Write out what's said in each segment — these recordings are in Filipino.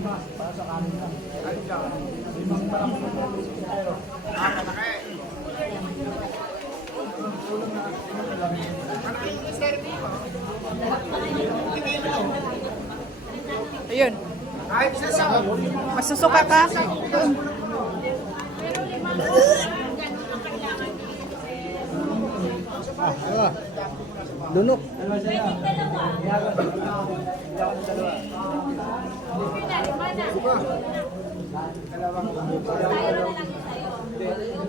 lima para sa kanin lang. Limang parang tayo. Ayun. Masusuka ka? Ah, ah. Lunok.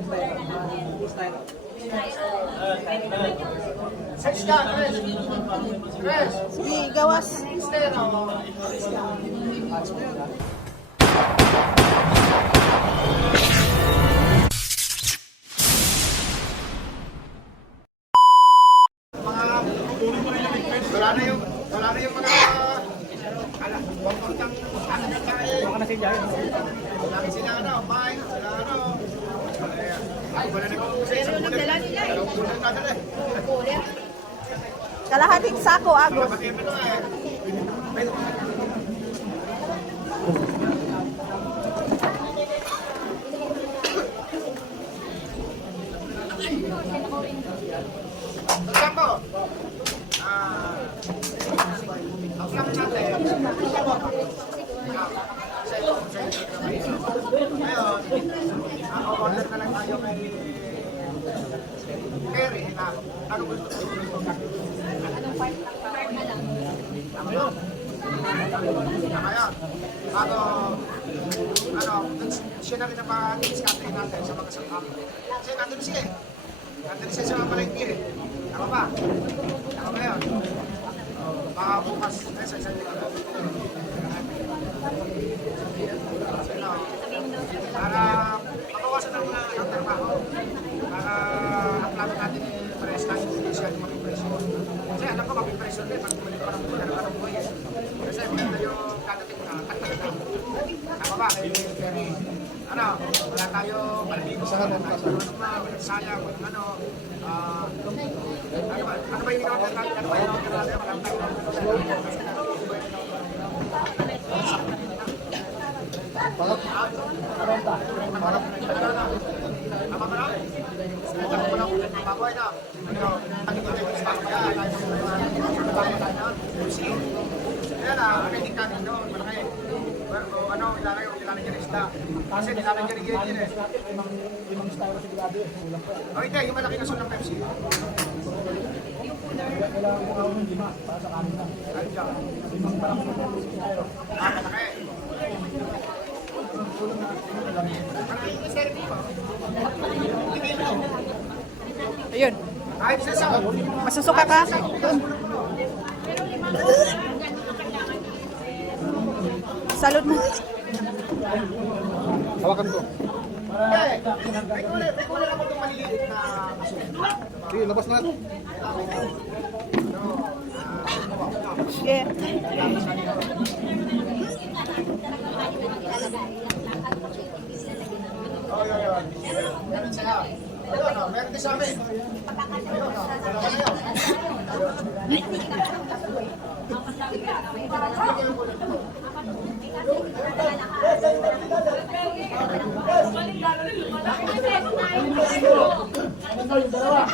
Sige, gawas. Wala na yung, wala na yung mga, ala, tayo. Baka na si Jai. Wala na sila, ano, bahay, wala, ano. Ay, wala na yung, sa isang bulan. Dalawang bulan na dala. Kalahating sako, Agos. Eh. Ah. Ang. Ngayon, order na lang tayo kay Perry na ano gusto ko Tama yun. Tama yun. Ano, siya na rin na pa-discounter natin sa mga sangkap. Kasi nandun siya eh. Nandun siya sa palengke eh. Tama ba? Tama ba yun? Baka bukas, eh, sa isang linggo. Ano, Para mabawasan ng mga ang trabaho. Para ang plano natin eh, parehas tayo hindi siya maging presyo. Kasi alam ko maging presyo din pag bumalik ka ng buhay, ka ng buhay. eh. Kasi maganda yung kadating na tagtag na. Tama ba? Very, ano, wala tayo balahibo, wala tayo ano wala sayang, wala ano. ah, ano ba? Ano ba yung ginawa natin? Ano ba yung ginawa ba ba na. Ano? Ko tayo sa kaya. Na. Na, pwedeng kanin doon. Malaki. Ano, ilalagay ko niya ng isda. Kasi nilalagay niya ng yun eh. Limang, limang styro sigurado eh. Kulang pa. O hindi, yung malaki na ng Pepsi. Kailangan ko ng lima para sa kanin lang. Ano dyan? Limang. Ah, malaki. Yung serve mo? Ayun. Kahit sa sa Masusuka ka? Salud mo. Hawakan ko. Eh, may kulay, may kulay ako itong na aso. Sige, labas na. Sige. Oh, yun, yun. Meron sila. Ayun, oh, meron din sa amin. Ayun, oh, dalawa na yun.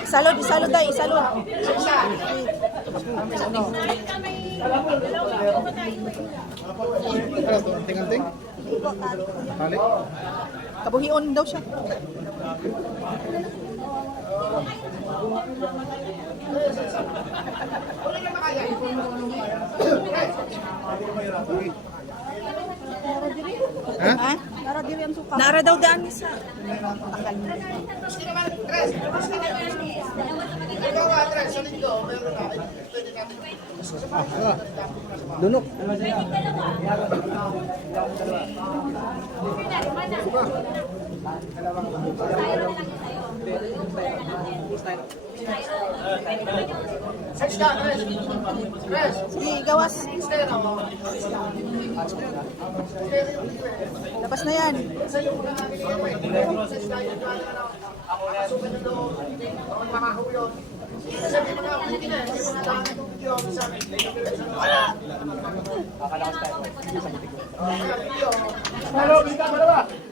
Salud, salud tayo, salud. Ano, anting-anting? Tali? Kabuhion daw siya. Ha? Ha? Nara daw daan sa Ikaw, Andres, sa linggo, meron na. Ay, Sex ka, Andres. Andres, Sige, gawas. na. Labas na yan. May sex tayo, na na, na, na. Hello, kita ba?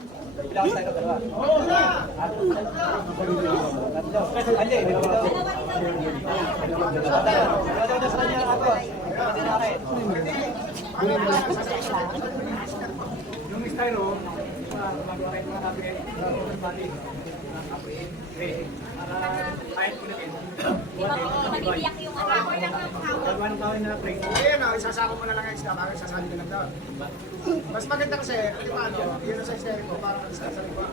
Yung styro, gumagawa kayo mga pinatin. Dalawang taon na plate. Ayan o, isasako mo na lang ang isda, bakit sasali ka lang daw. Mas maganda kasi, di ba ano, yun ang sa estero ko, parang sa sa liwa.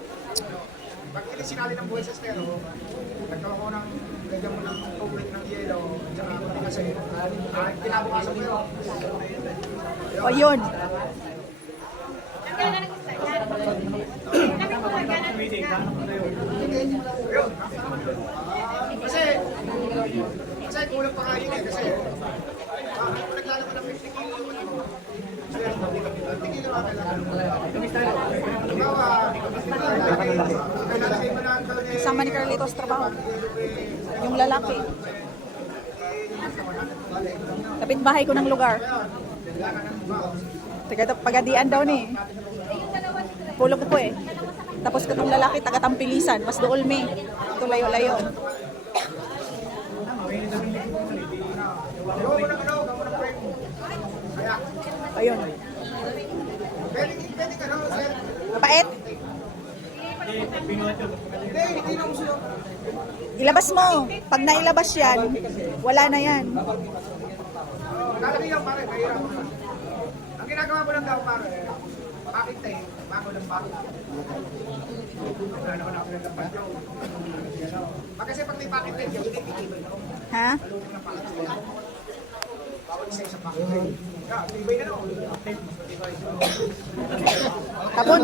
Pag hindi sinali ng buhay sa estero, nagkawa ko ng lagyan mo ng tubig ng yelo, tsaka ako kasi, ah, kinabukasan mo yun. O yun. Kasi, kasi kulang pa yun eh, kasi, naglalaro ka ng 50 kilo, kasi 50 kilo ang kailangan. Halimbawa, kailangan ang gawin eh, Sama ni Carlitos trabaho. Yung lalaki. Kapit bahay ko ng lugar. Taga pagadian daw ni. Pulo ko po eh. Tapos katong lalaki taga Tampilisan, mas dool mi. Ito layo-layo. Gawa mo ng gawa mo ng frame. Kaya, Ayun. uso. Ilabas mo. Pag nailabas yan, wala na yan. Lalagay yan pare. Ang ginagawa mo lang daw pare, pakit tayo, bago ng pakit. Wala naman ako ng lampas yun. Kasi pag may pakit tayo, hindi titibay mo. Ha? Malutin ng pakit tayo. Bawal isa isa pakit tayo. Yeah, tibay na no. Tapon.